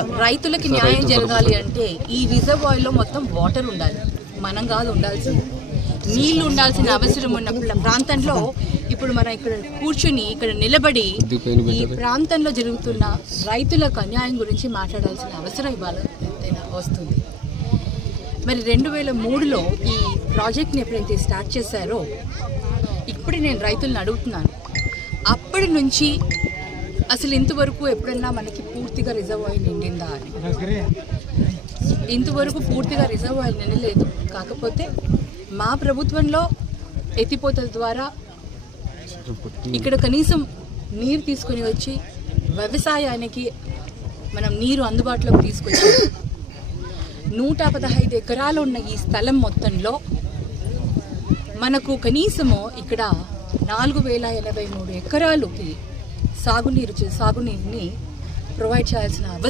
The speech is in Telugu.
రైతులకి న్యాయం జరగాలి అంటే ఈ రిజర్వాయర్లో మొత్తం వాటర్ ఉండాలి. మనం కాదు ఉండాల్సింది. నీళ్ళు ఉండాల్సిన అవసరం ఉన్న ప్ర- ప్రాంతంలో ఇప్పుడు మనం ఇక్కడ కూర్చుని ఇక్కడ నిలబడి ఈ ప్రాంతంలో జరుగుతున్న రైతులకు అన్యాయం గురించి మాట్లాడాల్సిన అవసరం ఇవాళ వస్తుంది. మరి రెండు వేల మూడులో ఈ ప్రాజెక్ట్ని ఎప్పుడైతే స్టార్ట్ చేశారో ఇప్పుడు నేను రైతులను అడుగుతున్నాను. అప్పటి నుంచి అసలు ఇంతవరకు ఎప్పుడన్నా మనకి పూర్తిగా రిజర్వాయర్ నిండిందా అని? ఇంతవరకు పూర్తిగా రిజర్వాయర్ నిండలేదు. కాకపోతే మా ప్రభుత్వంలో ఎత్తిపోతల ద్వారా ఇక్కడ కనీసం నీరు తీసుకొని వచ్చి వ్యవసాయానికి మనం నీరు అందుబాటులోకి తీసుకొచ్చి నూట పదహైదు ఎకరాలు ఉన్న ఈ స్థలం మొత్తంలో మనకు కనీసము ఇక్కడ నాలుగు వేల ఎనభై మూడు ఎకరాలుకి సాగునీరు సాగునీరుని ప్రొవైడ్ చేయాల్సిన